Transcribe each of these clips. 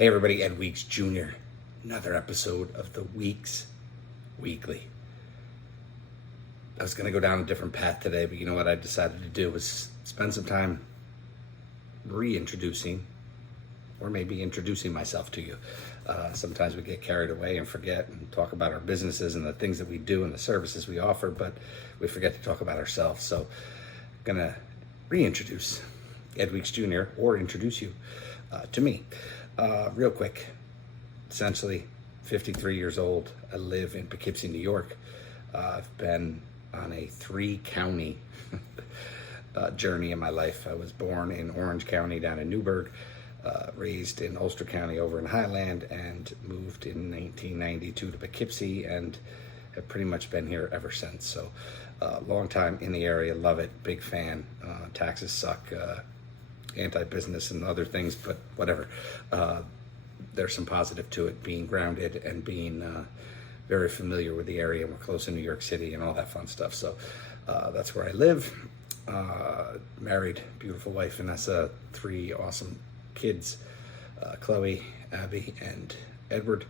Hey everybody, Ed Weeks Jr. Another episode of the Weeks Weekly. I was gonna go down a different path today, but you know what I decided to do was spend some time reintroducing, or maybe introducing myself to you. Sometimes we get carried away and forget and talk about our businesses and the things that we do and the services we offer, but we forget to talk about ourselves. So I'm gonna reintroduce Ed Weeks Jr. or introduce you to me. Real quick, essentially 53 years old. I live in Poughkeepsie, New York. I've been on a 3-county journey in my life. I was born in Orange County down in Newburgh, raised in Ulster County over in Highland, and moved in 1992 to Poughkeepsie and have pretty much been here ever since. So long time in the area, love it, big fan. Taxes suck, anti-business and other things, but whatever. There's some positive to it, being grounded and being very familiar with the area. We're close to New York City and all that fun stuff. So that's where I live. Married, beautiful wife, Vanessa, 3 awesome kids, Chloe, Abby, and Edward.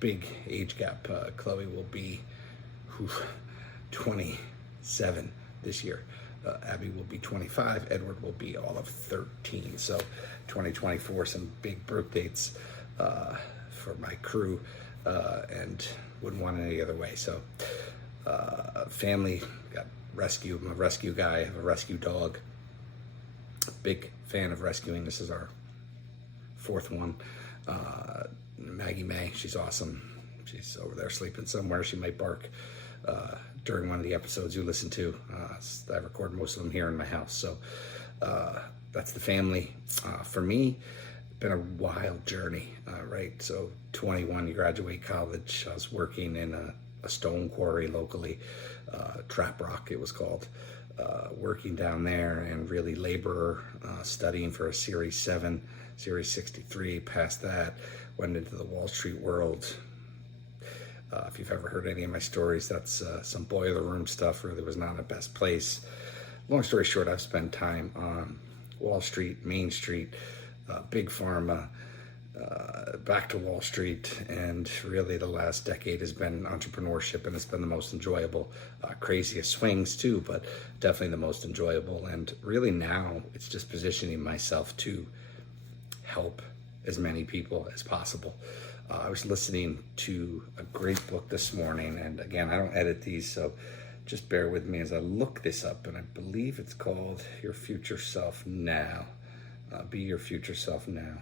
Big age gap. Chloe will be 27 this year. Abby will be 25, Edward will be all of 13. So 2024, some big birth dates for my crew, and wouldn't want it any other way. So family, got rescue. I'm a rescue guy, I have a rescue dog. Big fan of rescuing. This is our 4th one. Maggie May, she's awesome. She's over there sleeping somewhere. She might bark during one of the episodes you listen to. I record most of them here in my house. So that's the family. For me, been a wild journey, right? So 21, you graduate college. I was working in a stone quarry locally, Trap Rock it was called. Working down there and really laborer, studying for a Series 7, Series 63. Past that, went into the Wall Street world. If you've ever heard any of my stories, that's some boiler room stuff. Really was not the best place. Long story short, I've spent time on Wall Street, Main Street, big pharma, back to Wall Street, and really the last decade has been entrepreneurship, and it's been the most enjoyable. Craziest swings too, but definitely the most enjoyable. And really now it's just positioning myself to help as many people as possible. I was listening to a great book this morning, and again, I don't edit these, so just bear with me as I look this up, and I believe it's called Your Future Self Now. Be Your Future Self Now.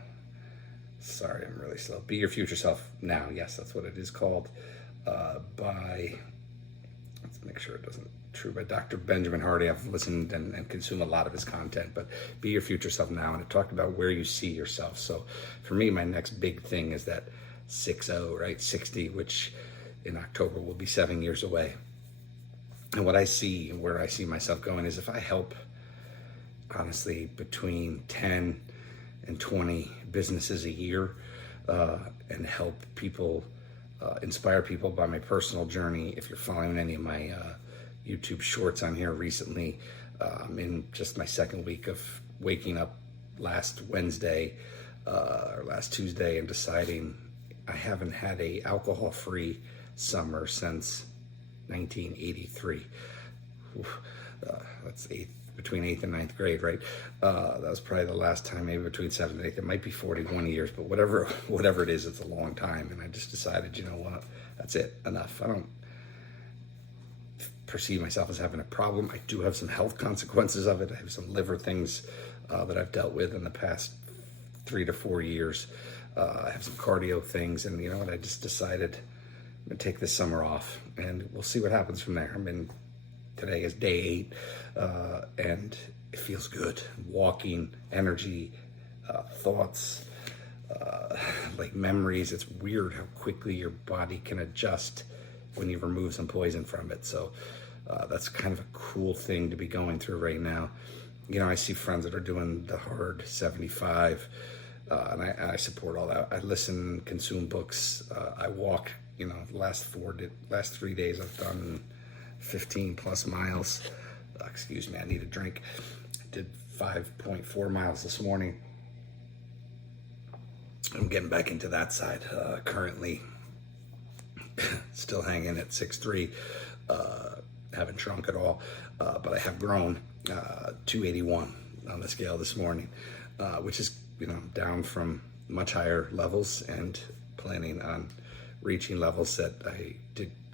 Sorry, I'm really slow. Be Your Future Self Now. Yes, that's what it is called. By, let's make sure it doesn't true, by Dr. Benjamin Hardy. I've listened and consumed a lot of his content, but Be Your Future Self Now. And it talked about where you see yourself. So for me, my next big thing is that 60, right? 60, which in October will be 7 years away. And what I see and where I see myself going is if I help, honestly, between 10 and 20 businesses a year, and help people, inspire people by my personal journey. If you're following any of my YouTube shorts on here recently, I'm in just my 2nd week of waking up last Wednesday or last Tuesday and deciding I haven't had a alcohol-free summer since 1983. That's between 8th and 9th grade, right? That was probably the last time, maybe between 7th and 8th. It might be 41 years, but whatever it is, it's a long time. And I just decided, you know what, that's it, enough. I don't perceive myself as having a problem. I do have some health consequences of it. I have some liver things that I've dealt with in the past 3 to 4 years. I have some cardio things, and you know what, I just decided I'm gonna take this summer off, and we'll see what happens from there. Today is day 8, and it feels good. Walking, energy, thoughts, like memories. It's weird how quickly your body can adjust when you remove some poison from it. So that's kind of a cool thing to be going through right now. You know, I see friends that are doing the hard 75, and I support all that. I listen, consume books, I walk. You know, the last 3 days I've done 15 plus miles. Excuse me, I need a drink. I did 5.4 miles this morning. I'm getting back into that side. Currently, still hanging at 6'3". Haven't shrunk at all, but I have grown 281 on the scale this morning, which is down from much higher levels, and planning on reaching levels that I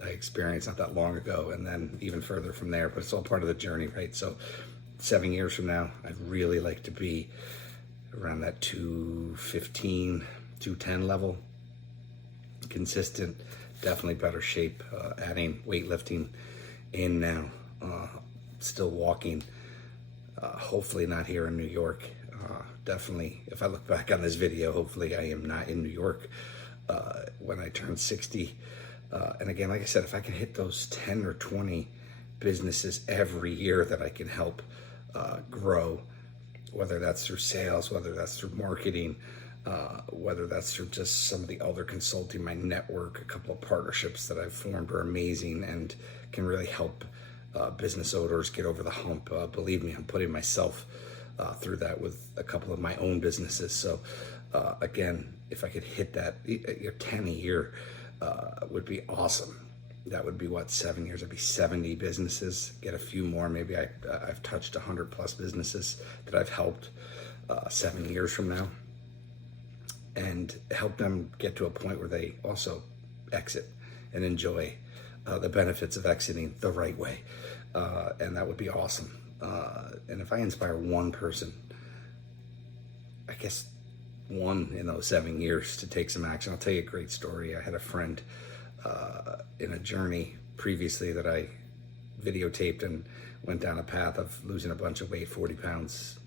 experienced not that long ago, and then even further from there. But it's all part of the journey, right? So 7 years from now, I'd really like to be around that 215, 210 level, consistent, definitely better shape, adding weightlifting in now, still walking, hopefully not here in New York. Definitely, if I look back on this video, hopefully I am not in New York when I turn 60. And again, like I said, if I can hit those 10 or 20 businesses every year that I can help grow, whether that's through sales, whether that's through marketing, whether that's through just some of the other consulting, my network, a couple of partnerships that I've formed are amazing and can really help business owners get over the hump. Believe me, I'm putting myself through that with a couple of my own businesses. So again, if I could hit that 10 a year would be awesome. That would be 7 years? It'd be 70 businesses, get a few more. Maybe I've touched 100 plus businesses that I've helped 7 years from now, and help them get to a point where they also exit and enjoy the benefits of exiting the right way. And that would be awesome. And if I inspire one person, I guess one in those 7 years to take some action. I'll tell you a great story. I had a friend in a journey previously that I videotaped, and went down a path of losing a bunch of weight, 40 pounds,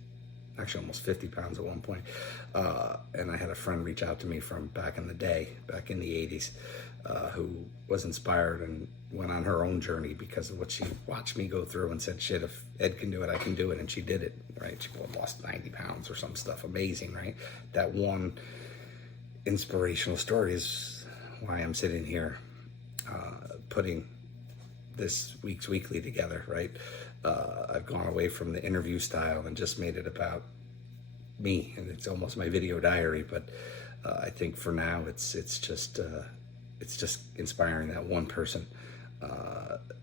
actually almost 50 pounds at one point. And I had a friend reach out to me from back in the day, back in the 80s, who was inspired and went on her own journey because of what she watched me go through, and said, shit, if Ed can do it, I can do it. And she did it, right? She lost 90 pounds or some stuff. Amazing, right? That one inspirational story is why I'm sitting here putting this week's weekly together, right? I've gone away from the interview style and just made it about me, and it's almost my video diary. But I think for now, it's just inspiring that one person.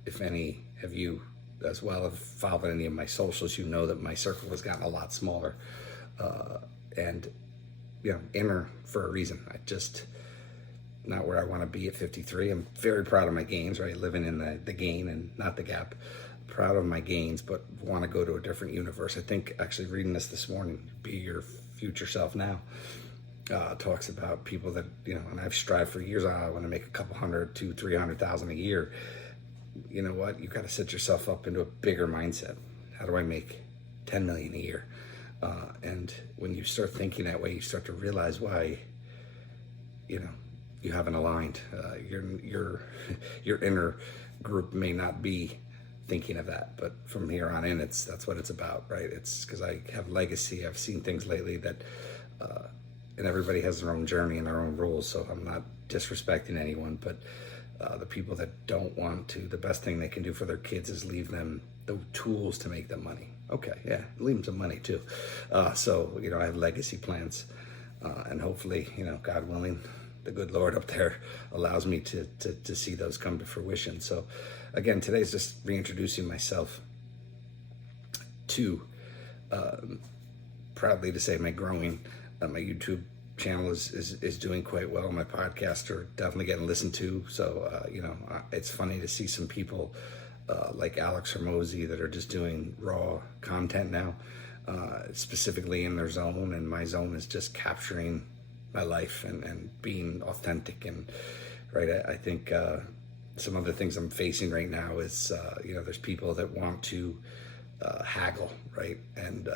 If any of you as well have followed any of my socials, you know that my circle has gotten a lot smaller, and inner for a reason. I just not where I want to be at 53. I'm very proud of my gains, right? Living in the gain and not the gap. Proud of my gains, but want to go to a different universe. I think actually reading this morning, Be Your Future Self Now, talks about people that, and I've strived for years, I want to make a couple hundred to 300,000 a year. You know what? You've got to set yourself up into a bigger mindset. How do I make 10 million a year? And when you start thinking that way, you start to realize why, you haven't aligned. Your inner group may not be thinking of that, but from here on in, that's what it's about, right? It's because I have legacy. I've seen things lately that, and everybody has their own journey and their own rules. So I'm not disrespecting anyone, but the people that don't want to, the best thing they can do for their kids is leave them the tools to make them money. Okay, yeah, leave them some money too. So I have legacy plans, and hopefully, God willing, the good Lord up there allows me to see those come to fruition. So again, today's just reintroducing myself to, proudly to say, my growing, my YouTube channel is doing quite well. My podcasts are definitely getting listened to. So, it's funny to see some people like Alex Hermosi that are just doing raw content now, specifically in their zone. And my zone is just capturing my life and being authentic. And right, I think some other things I'm facing right now is, there's people that want to haggle, right? And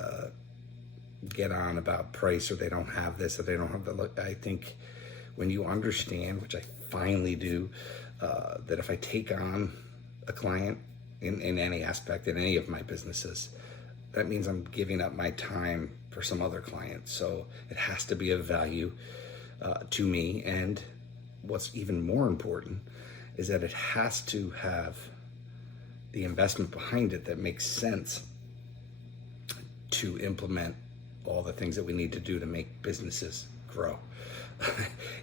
get on about price, or they don't have this, or they don't have the look. I think when you understand, which I finally do, that if I take on a client in any aspect, in any of my businesses, that means I'm giving up my time for some other client. So it has to be of value to me. And what's even more important is that it has to have the investment behind it that makes sense to implement all the things that we need to do to make businesses grow.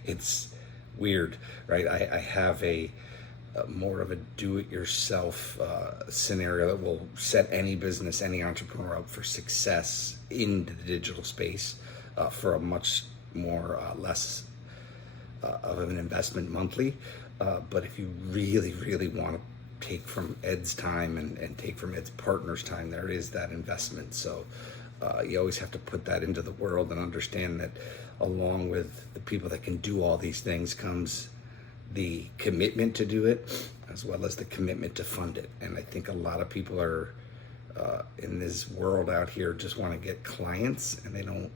It's weird, right? I have a more of a do-it-yourself scenario that will set any business, any entrepreneur up for success in the digital space for a much more less of an investment monthly. But if you really, really want to take from Ed's time and take from Ed's partner's time, there is that investment. So you always have to put that into the world and understand that along with the people that can do all these things comes the commitment to do it, as well as the commitment to fund it. And I think a lot of people are in this world out here just want to get clients, and they don't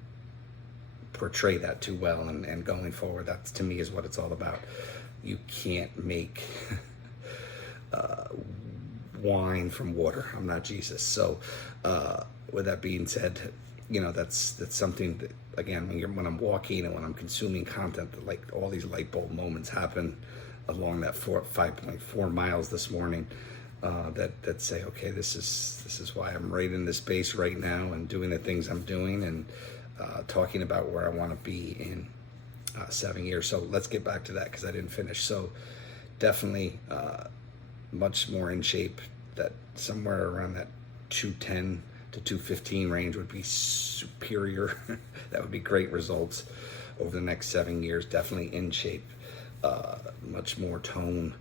portray that too well. And going forward, that to me is what it's all about. You can't make wine from water. I'm not Jesus. So with that being said, that's something that, again, when I'm walking and when I'm consuming content, that like all these light bulb moments happen along that 5.4 miles this morning, that say, okay, this is why I'm right in this space right now and doing the things I'm doing and talking about where I want to be in 7 years. So let's get back to that because I didn't finish. So definitely much more in shape. That somewhere around that 210 to 215 range would be superior. That would be great results over the next 7 years. Definitely in shape, much more tone,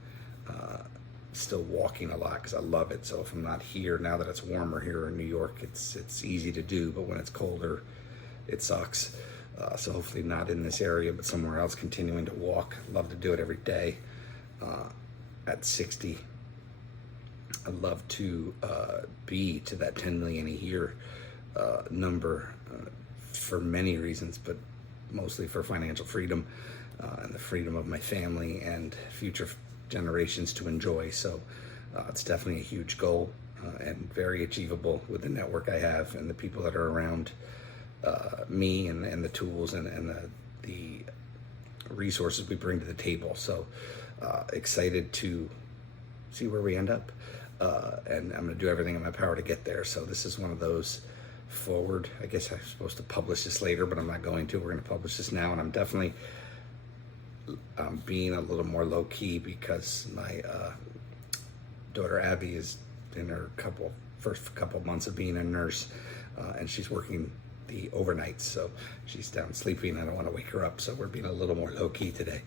still walking a lot because I love it. So if I'm not here, now that it's warmer here in New York, it's easy to do, but when it's colder, it sucks. So hopefully not in this area, but somewhere else, continuing to walk. Love to do it every day. At 60, I'd love to be to that 10 million a year number for many reasons, but mostly for financial freedom and the freedom of my family and future generations to enjoy. So it's definitely a huge goal and very achievable with the network I have and the people that are around me and the tools and the resources we bring to the table. So excited to see where we end up. And I'm going to do everything in my power to get there. So this is one of those forward. I guess I'm supposed to publish this later, but I'm not going to. We're going to publish this now, and I'm definitely being a little more low key because my daughter Abby is in her first couple months of being a nurse, and she's working the overnights, so she's down sleeping. I don't want to wake her up, so we're being a little more low key today.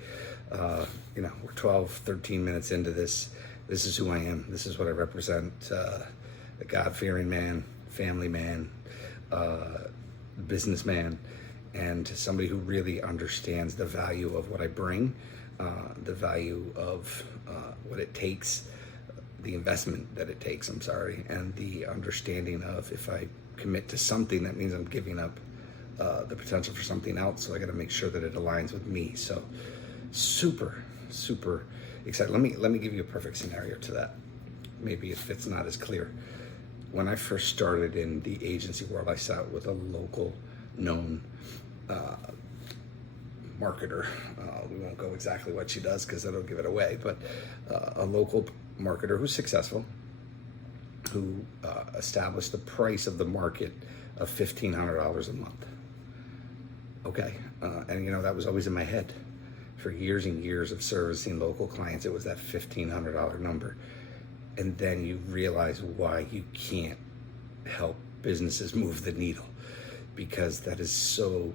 We're 12, 13 minutes into this. This is who I am. This is what I represent. A God-fearing man, family man, businessman, and somebody who really understands the value of what I bring, the value of what it takes, the investment that it takes, and the understanding of if I commit to something, that means I'm giving up the potential for something else. So I got to make sure that it aligns with me. So super, super excited. Let me give you a perfect scenario to that. Maybe if it's not as clear. When I first started in the agency world, I sat with a local known marketer. We won't go exactly what she does because that'll give it away, but a local marketer who's successful, who established the price of the market of $1,500 a month. Okay, and that was always in my head. For years and years of servicing local clients, it was that $1,500 number. And then you realize why you can't help businesses move the needle, because that is so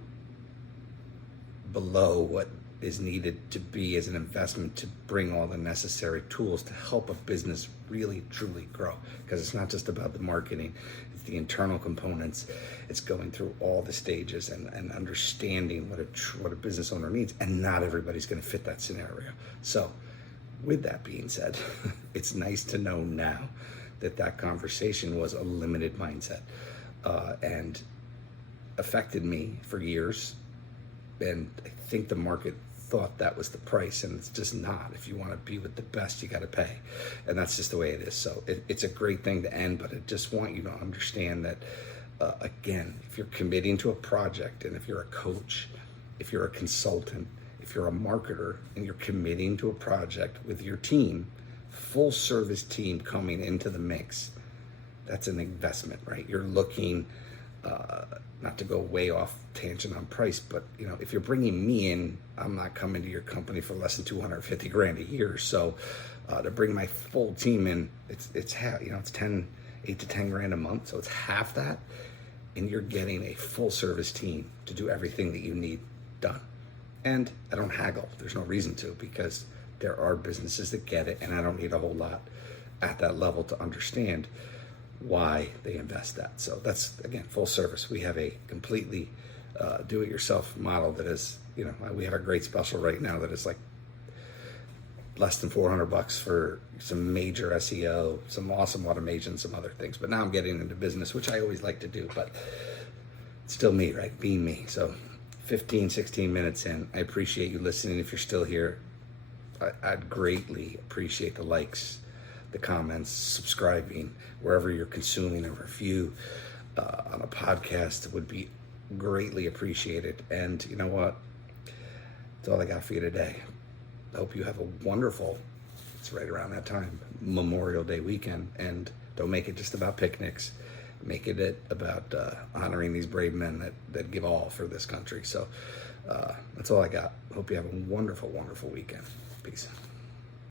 below what is needed to be as an investment to bring all the necessary tools to help a business really truly grow. Because it's not just about the marketing, it's the internal components. It's going through all the stages and understanding what a business owner needs, and not everybody's going to fit that scenario. So with that being said, it's nice to know now that conversation was a limited mindset and affected me for years. And I think the market thought that was the price, and it's just not. If you want to be with the best, you got to pay, and that's just the way it is. So it's a great thing to end, but I just want you to understand that again, if you're committing to a project, and if you're a coach, if you're a consultant, if you're a marketer, and you're committing to a project with your team, full service team coming into the mix, that's an investment, right? You're looking not to go way off tangent on price, but if you're bringing me in, I'm not coming to your company for less than 250 grand a year. So to bring my full team in, it's half, it's 8 to 10 grand a month. So it's half that. And you're getting a full service team to do everything that you need done. And I don't haggle. There's no reason to, because there are businesses that get it, and I don't need a whole lot at that level to understand why they invest that. So that's, again, full service. We have a completely do-it-yourself model that is, we have a great special right now that is like less than $400 for some major SEO, some awesome automation, some other things. But now I'm getting into business, which I always like to do, but it's still me, right? Being me. So 15, 16 minutes in, I appreciate you listening. If you're still here, I'd greatly appreciate the likes, the comments, subscribing, wherever you're consuming a review on a podcast would be greatly appreciated. And you know what? That's all I got for you today. I hope you have a wonderful, it's right around that time, Memorial Day weekend. And don't make it just about picnics. Make it about honoring these brave men that give all for this country. So that's all I got. Hope you have a wonderful, wonderful weekend. Peace.